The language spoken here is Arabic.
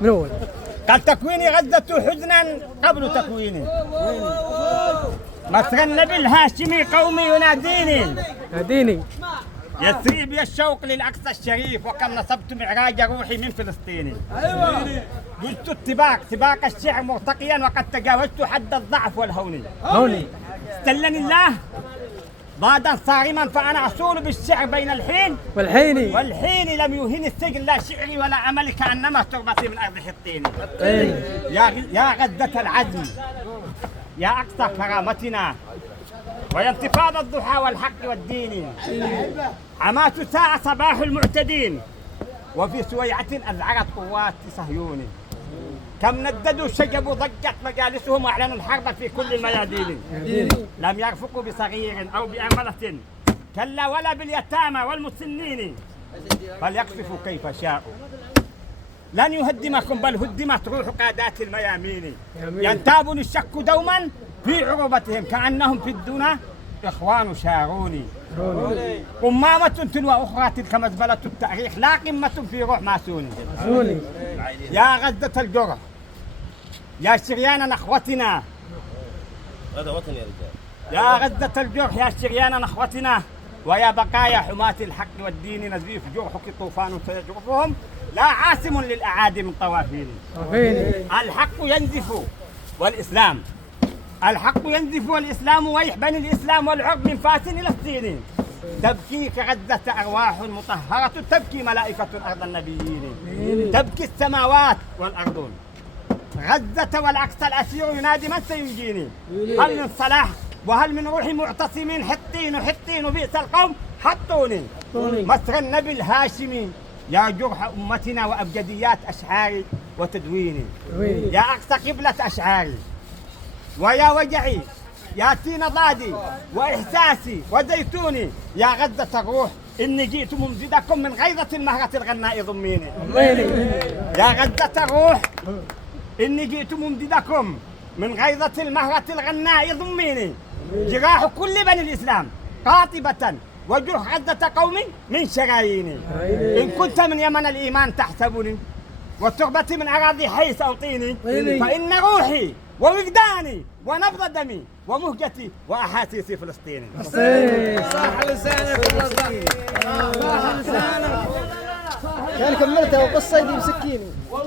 من أول قال تكويني غزة حزنا قبل تكويني. مصر النبي الهاشمي قومي يناديني يسري بي الشوق للأقصى الشريف، وكم نصبت معراج روحي من فلسطين. جزت سباق الشعر مرتقيا، وقد تجاوزت حد الضعف والهون. استلني الله ضادا صارما، فأنا أصول بالشعر بين الحين والحين. لم يهن السجن لا شعري ولا عملي، كأنما تربتي من أرض حطين. يا غزة العزم، يا أقصى كرامتنا، ويا انتفاض الضحى والحق والدين. عمات ساعة صباح المعتدين، وفي سويعة أذعرت قوات صهيون. كم نددوا شجبوا ضجت مجالسهم، وأعلنوا الحرب في كل الميادين. لم يرفقوا بصغير أو بأرملة، كلا ولا باليتامى والمسنين، فليقصفوا كيف شاءوا. لن يهدمكم بل هدمت روح قادات الميامين. ينتابني الشك دوما في عروبتهم، كأنهم في الدنا إخوان شاروني. قمامة تلو أخرى تلك مزبلة التاريخ، لا قمة في روح ماسوني. يا غزة الجرح، يا شريان نخوتنا، هذا وطني يا رجال. يا غزة الجرح، يا شريان نخوتنا، ويا بقايا حماة الحق والدين. نزيف جرحك طوفان سيجرفهم، لا عاصم للأعادي من طوافين. الحق ينزف والإسلام، الحق ينزف والإسلام، ويح بني الإسلام والعرب من فاس إلى الصين. تبكي كغزة أرواح مطهرة، تبكي ملائكة أرض النبيين، تبكي السماوات والأرضون. غزة والأقصى الأسير ينادي من سينجيني. هل من صلاح وهل من روح معتصمين، حطين بئس القوم حطوني. مصر النبي الهاشمي، يا جرح أمتنا وأبجديات أشعاري وتدويني. يا أقصى قبلة أشعاري، ويا وجعي، يا تين ضادي وإحساسي وزيتوني. يا غزة الروح، إني جئت ممزدكم من غيظة المهرة الغناء ضميني. يا غزة الروح، إني جئت ممددكم من غيظة المهرة الغناء ضميني. جراح كل بني الإسلام قاطبة، وجرح غزة قوم من شراييني. إن كنت من يمن الإيمان تحسبني، والتربة من أراضي حيث أوطيني، فإن روحي ووجداني ونبض دمي ومهجتي وأحاسيسي فلسطيني. صح لسانك والله، صح لسانك. كان كملتها وقصة دي بسكيني.